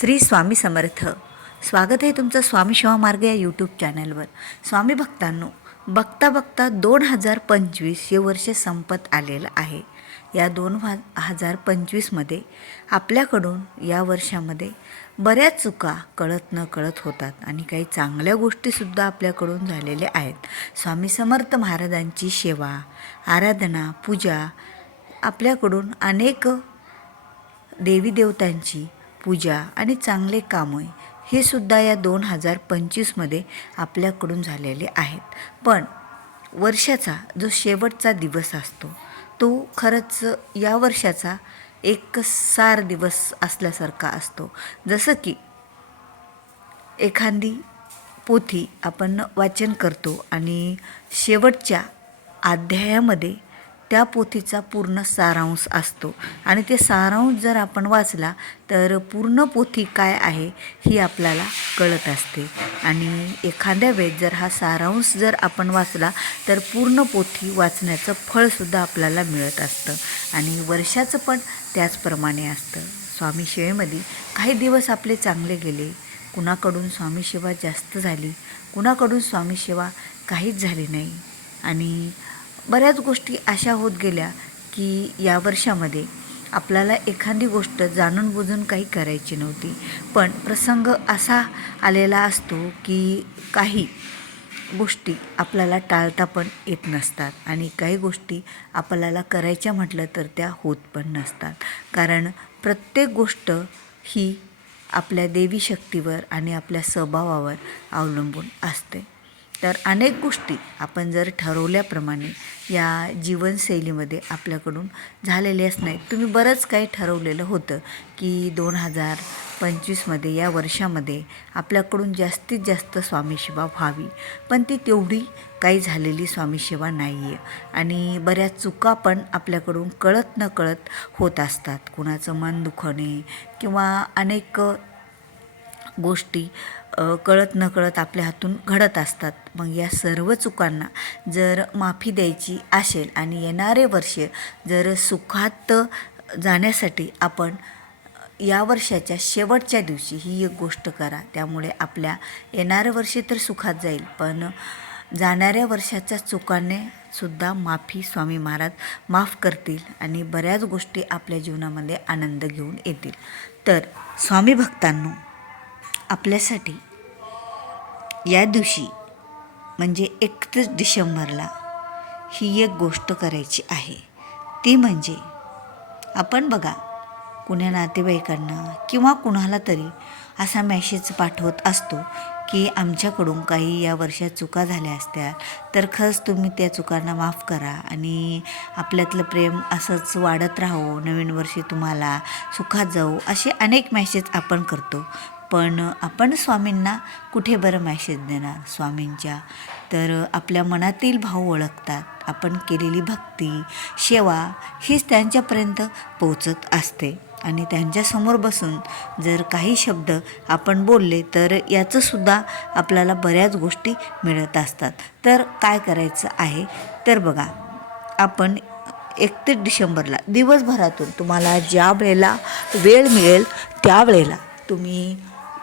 श्री स्वामी समर्थ. स्वागत आहे तुमचं स्वामी सेवा मार्ग या यूट्यूब चॅनलवर. स्वामी भक्तांनो, बघता बघता 2025 हे वर्ष संपत आलेलं आहे. या 2025मध्ये आपल्याकडून या वर्षामध्ये बऱ्याच चुका कळत न कळत होतात आणि काही चांगल्या गोष्टीसुद्धा आपल्याकडून झालेल्या आहेत. स्वामी समर्थ महाराजांची सेवा, आराधना, पूजा, आपल्याकडून अनेक देवी देवतांची पूजा आणि चांगले कामं हे सुद्धा या 2025मध्ये आपल्याकडून झालेले आहेत. पण वर्षाचा जो शेवटचा दिवस असतो तो खरंच या वर्षाचा एक सार दिवस असल्यासारखा असतो. जसं की एखादी पोथी आपण वाचन करतो आणि शेवटच्या अध्यायामध्ये त्या पोथीचा पूर्ण सारांश असतो आणि ते सारांश जर आपण वाचला तर पूर्ण पोथी काय आहे ही आपल्याला कळत असते. आणि एखाद्या वेळेस जर हा सारांश जर आपण वाचला तर पूर्ण पोथी वाचण्याचं फळसुद्धा आपल्याला मिळत असतं. आणि वर्षाचं पण त्याचप्रमाणे असतं. स्वामी सेवेमध्ये काही दिवस आपले चांगले गेले, कुणाकडून स्वामी सेवा जास्त झाली, कुणाकडून स्वामी सेवा काहीच झाली नाही. आणि बऱ्याच गोष्टी अशा होत गेल्या की या वर्षामध्ये आपल्याला एखादी गोष्ट जाणून बुजून काही करायची नव्हती, पण प्रसंग असा आलेला असतो की काही गोष्टी आपल्याला टाळता पण येत नसतात आणि काही गोष्टी आपल्याला करायच्या म्हटलं तर त्या होत पण नसतात. कारण प्रत्येक गोष्ट ही आपल्या देवी शक्तीवर आणि आपल्या स्वभावावर अवलंबून असते. तर अनेक गोष्टी आपण जर ठरवल्याप्रमाणे या जीवनशैलीमध्ये आपल्याकडून झालेल्याच नाहीत. तुम्ही बरंच काही ठरवलेलं होतं की 2025मध्ये या वर्षामध्ये आपल्याकडून जास्तीत जास्त स्वामी सेवा व्हावी, पण ती तेवढी काही झालेली स्वामी सेवा नाही आहे. आणि बऱ्याच चुका पण आपल्याकडून कळत न कळत होत असतात. कुणाचं मन दुखणे किंवा अनेक गोष्टी कळत न कळत आपल्या हातून घडत असतात. मग या सर्व चुकांना जर माफी द्यायची असेल आणि येणारे वर्ष जर सुखात जाण्यासाठी आपण या वर्षाच्या शेवटच्या दिवशी ही एक गोष्ट करा. त्यामुळे आपल्या येणारं वर्ष तर सुखात जाईल, पण जाणाऱ्या वर्षाच्या चुकांने सुद्धा माफी स्वामी महाराज माफ करतील आणि बऱ्याच गोष्टी आपल्या जीवनामध्ये आनंद घेऊन येतील. तर स्वामी भक्तांनो, आपल्यासाठी या दिवशी म्हणजे 31 डिसेंबरला ही एक गोष्ट करायची आहे. ती म्हणजे आपण बघा, कुण्या नातेवाईकांना किंवा कुणाला तरी असा मेसेज पाठवत असतो की आमच्याकडून काही या वर्षात चुका झाल्या असत्या तर खरंच तुम्ही त्या चुकांना माफ करा आणि आपल्यातलं प्रेम असंच वाढत राहो, नवीन वर्षी तुम्हाला सुखात जाऊ, असे अनेक मेसेज आपण करतो. पण आपण स्वामींना कुठे बरं मेसेज देणार स्वामींच्या? तर आपल्या मनातील भाव ओळखतात. आपण केलेली भक्ती, सेवा हीच त्यांच्यापर्यंत पोचत असते. आणि त्यांच्यासमोर बसून जर काही शब्द आपण बोलले तर याचंसुद्धा आपल्याला बऱ्याच गोष्टी मिळत असतात. तर काय करायचं आहे तर बघा, आपण 31 डिसेंबरला दिवसभरातून तुम्हाला ज्या वेळेला वेळ मिळेल त्यावेळेला तुम्ही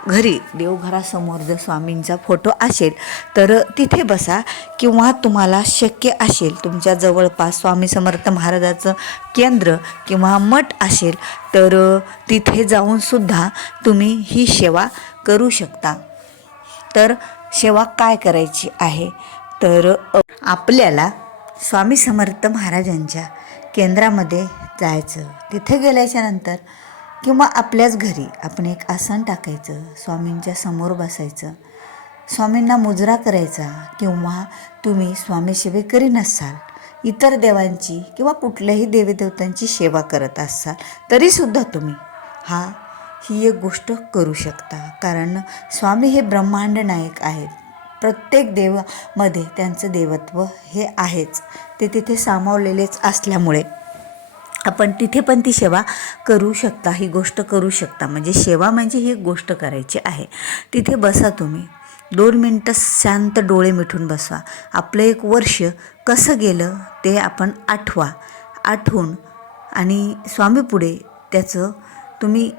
घरी देवघरासमोर जर स्वामींचा फोटो असेल तर तिथे बसा, किंवा तुम्हाला शक्य असेल तुमच्या जवळपास स्वामी समर्थ महाराजाचं केंद्र किंवा मठ असेल तर तिथे जाऊनसुद्धा तुम्ही ही सेवा करू शकता. तर सेवा काय करायची आहे तर आपल्याला स्वामी समर्थ महाराजांच्या केंद्रामध्ये जायचं. तिथे गेल्याच्यानंतर किंवा आपल्याच घरी आपण एक आसन टाकायचं, स्वामींच्या समोर बसायचं, स्वामींना मुजरा करायचा. किंवा तुम्ही स्वामी सेवेकरी नसाल, इतर देवांची किंवा कुठल्याही देवीदेवतांची सेवा करत असाल तरीसुद्धा तुम्ही ही एक गोष्ट करू शकता. कारण स्वामी हे ब्रह्मांड नायक आहेत. प्रत्येक देवामध्ये त्यांचं देवत्व हे आहेच, ते तिथे सामावलेलेच असल्यामुळे आपण तिथे पण ती सेवा करू शकता, ही गोष्ट करू शकता. म्हणजे सेवा म्हणजे ही गोष्ट करायची आहे. तिथे बसा तुम्ही, 2 मिनटं शांत डोळे मिटून बसा. आपलं एक वर्ष कसं गेलं ते आपण आठवून आणि स्वामीपुढे त्याचं तुम्ही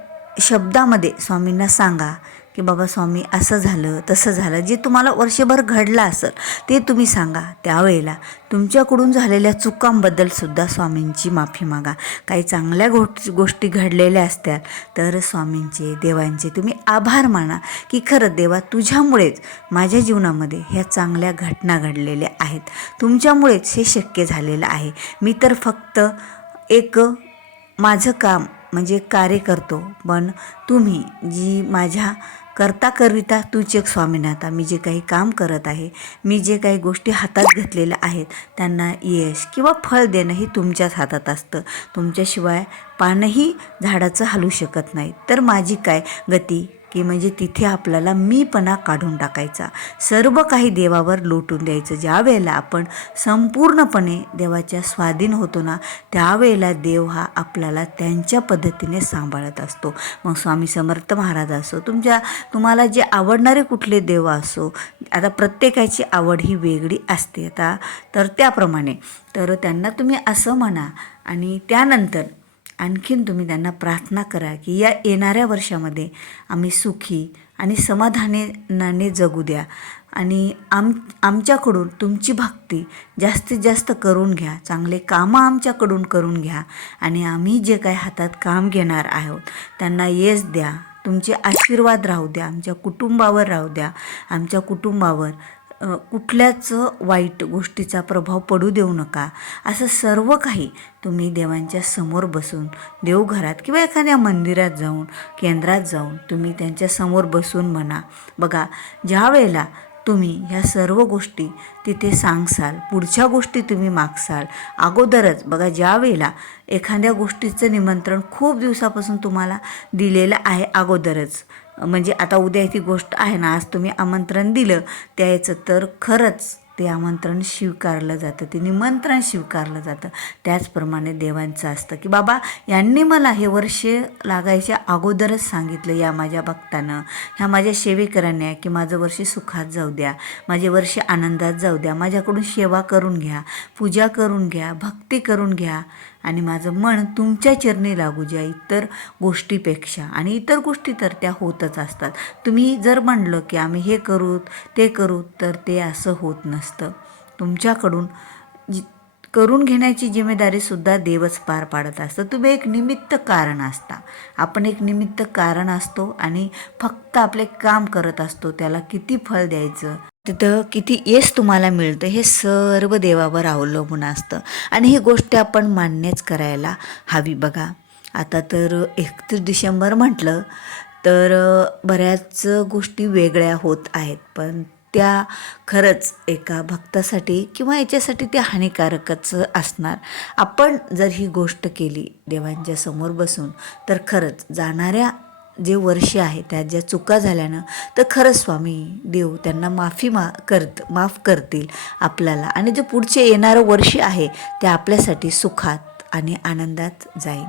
शब्दामध्ये स्वामींना सांगा की बाबा स्वामी असं झालं तसं झालं, जे तुम्हाला वर्षभर घडलं असेल ते तुम्ही सांगा. त्यावेळेला तुमच्याकडून झालेल्या चुकांबद्दल सुद्धा स्वामींची माफी मागा. काही चांगल्या गोष्टी घडलेल्या असतात तर स्वामींचे, देवांचे तुम्ही आभार माना की खरं देवा तुझ्यामुळेच माझ्या जीवनामध्ये ह्या चांगल्या घटना घडलेल्या आहेत, तुमच्यामुळेच हे शक्य झालेलं आहे. मी तर फक्त एक माझं काम म्हणजे कार्य करतो, पण तुम्ही जी माझ्या करता करविता तूच एक स्वामीनाथा, मी जे काही काम करत आहे, मी जे काही गोष्टी हातात घेतलेल्या आहेत त्यांना यश किंवा फळ देणं हे तुमच्याच हातात असतं. तुमच्याशिवाय पानही झाडाचं हलू शकत नाही. तर माझी काय गती की म्हणजे तिथे आपल्याला मीपणा काढून टाकायचा, सर्व काही देवावर लोटून द्यायचं. ज्या वेळेला आपण संपूर्णपणे देवाच्या स्वाधीन होतो ना, त्यावेळेला देव हा आपल्याला त्यांच्या पद्धतीने सांभाळत असतो. मग स्वामी समर्थ महाराज असो, तुम्हाला जे आवडणारे कुठले देव असो, आता प्रत्येकाची आवड ही वेगळी असते. आता तर त्याप्रमाणे तर त्यांना तुम्ही असं म्हणा आणि त्यानंतर आणखीन तुम्ही त्यांना प्रार्थना करा की या येणाऱ्या वर्षामध्ये आम्ही सुखी आणि समाधानाने जगू द्या आणि आमच्याकडून तुमची भक्ती जास्तीत जास्त करून घ्या, चांगले कामं आमच्याकडून करून घ्या आणि आम्ही जे काही हातात काम घेणार आहोत त्यांना यश द्या, तुमचे आशीर्वाद राहू द्या, आमच्या कुटुंबावर राहू द्या, आमच्या कुटुंबावर कुठल्याच वाईट गोष्टीचा प्रभाव पडू देऊ नका. असं सर्व काही तुम्ही देवांच्या समोर बसून, देवघरात किंवा एखाद्या मंदिरात जाऊन, केंद्रात जाऊन तुम्ही त्यांच्या समोर बसून म्हणा. बघा, ज्या वेळेला तुम्ही ह्या सर्व गोष्टी तिथे सांगसाल, पुढच्या गोष्टी तुम्ही मागसाल अगोदरच, बघा ज्या वेळेला एखाद्या गोष्टीचं निमंत्रण खूप दिवसापासून तुम्हाला दिलेलं आहे अगोदरच, म्हणजे आता उद्या ती गोष्ट आहे ना, आज तुम्ही आमंत्रण दिलं त्याचं, तर खरंच ते आमंत्रण स्वीकारलं जातं, ते निमंत्रण स्वीकारलं जातं. त्याचप्रमाणे देवांचं असतं की बाबा यांनी मला हे वर्ष लागायच्या अगोदरच सांगितलं, या माझ्या भक्तानं, ह्या माझ्या सेवेकरांनी की माझं वर्ष सुखात जाऊ द्या, माझे वर्ष आनंदात जाऊ द्या, माझ्याकडून सेवा करून घ्या, पूजा करून घ्या, भक्ती करून घ्या आणि माझं मन तुमच्या चरणी लागू द्या इतर गोष्टीपेक्षा. आणि इतर गोष्टी तर त्या होतच असतात. तुम्ही जर म्हणलं की आम्ही हे करू ते करू, तर ते असं होत नसतं. तुमच्याकडून करून घेण्याची जिम्मेदारीसुद्धा देवच पार पाडत असतं. तुम्ही एक निमित्त कारण असता, आपण एक निमित्त कारण असतो आणि फक्त आपले काम करत असतो. त्याला किती फळ द्यायचं, तिथं किती यश तुम्हाला मिळतं, हे सर्व देवावर अवलंबून असतं आणि ही गोष्ट आपण मान्यच करायला हवी. बघा, आता तर 31 डिसेंबर म्हटलं तर बऱ्याच गोष्टी वेगळ्या होत आहेत, पण त्या खरंच एका भक्तासाठी किंवा याच्यासाठी ते हानिकारकच असणार. आपण जर ही गोष्ट केली देवांच्या समोर बसून, तर खरंच जाणाऱ्या जे वर्ष आहे त्यात ज्या चुका झाल्यानं, तर खरंच स्वामी देव त्यांना माफ करतील आपल्याला आणि जे पुढचे येणारं वर्ष आहे ते आपल्यासाठी सुखात आणि आनंदात जाईल.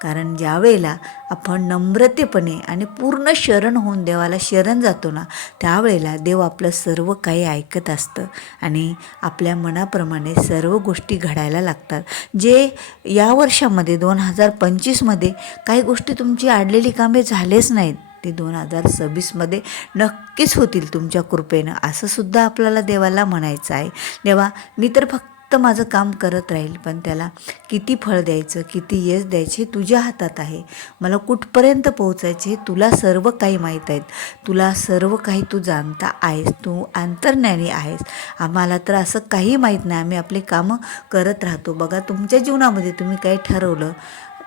कारण ज्या वेळेला आपण नम्रतेपणे आणि पूर्ण शरण होऊन देवाला शरण जातो ना, त्यावेळेला देव आपलं सर्व काही ऐकत असतं आणि आपल्या मनाप्रमाणे सर्व गोष्टी घडायला लागतात. जे या वर्षामध्ये 2025मध्ये काही गोष्टी तुमची अडलेली कामे झालेच नाहीत, ते 2026मध्ये नक्कीच होतील तुमच्या कृपेनं, असं सुद्धा आपल्याला देवाला म्हणायचं आहे. देवा, मी तर फक्त माझं काम करत राहील, पण त्याला किती फळ द्यायचं, किती यश द्यायचे हे तुझ्या हातात आहे. मला कुठपर्यंत पोहोचायचे हे तुला सर्व काही माहीत आहेत, तुला सर्व काही तू जाणता आहेस, तू अंतर्ज्ञानी आहेस. आम्हाला तर असं काही माहीत नाही, आम्ही आपले कामं करत राहतो. बघा, तुमच्या जीवनामध्ये तुम्ही काही ठरवलं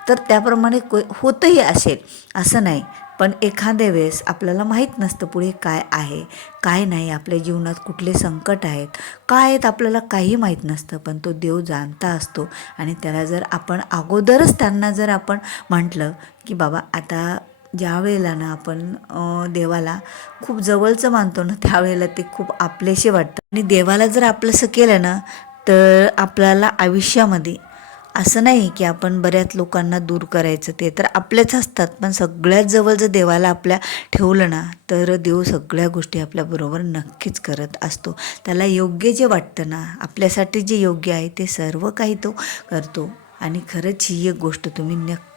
तर त्याप्रमाणे होतही असेल असं नाही, पण एखाद्या वेळेस आपल्याला माहीत नसतं पुढे काय आहे काय नाही, आपल्या जीवनात कुठले संकट आहेत काय आहेत, आपल्याला काही माहीत नसतं, पण तो देव जाणता असतो. आणि त्याला जर आपण अगोदरच त्यांना जर आपण म्हटलं की बाबा आता ज्या वेळेला ना आपण देवाला खूप जवळचं मानतो ना, त्यावेळेला ते खूप आपलेसे वाटतं. आणि देवाला जर आपलंसं केलं ना, तर आपल्याला आयुष्यामध्ये असं नाही की आपण बऱ्याच लोकांना दूर करायचं, ते तर आपलेच असतात, पण सगळ्यात जवळ जर देवाला आपल्या ठेवलं ना, तर देव सगळ्या गोष्टी आपल्याबरोबर नक्कीच करत असतो. त्याला योग्य जे वाटतं ना, आपल्यासाठी जे योग्य आहे ते सर्व काही तो करतो. आणि खरंच ही एक गोष्ट तुम्ही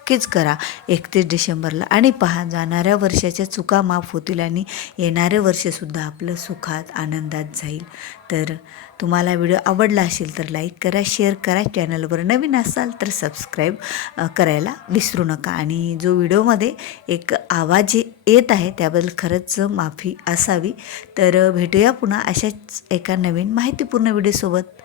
नक्कीच करा 31 डिसेंबरला आणि पहा जाणाऱ्या वर्षाच्या चुका माफ होतील आणि येणारे वर्षसुद्धा आपलं सुखात आनंदात जाईल. तर तुम्हाला व्हिडिओ आवडला असेल तर लाईक करा, शेअर करा, चॅनलवर नवीन असाल तर सबस्क्राईब करायला विसरू नका. आणि जो व्हिडिओमध्ये एक आवाज येत आहे त्याबद्दल खरंच माफी असावी. तर भेटूया पुन्हा अशाच एका नवीन माहितीपूर्ण व्हिडिओसोबत.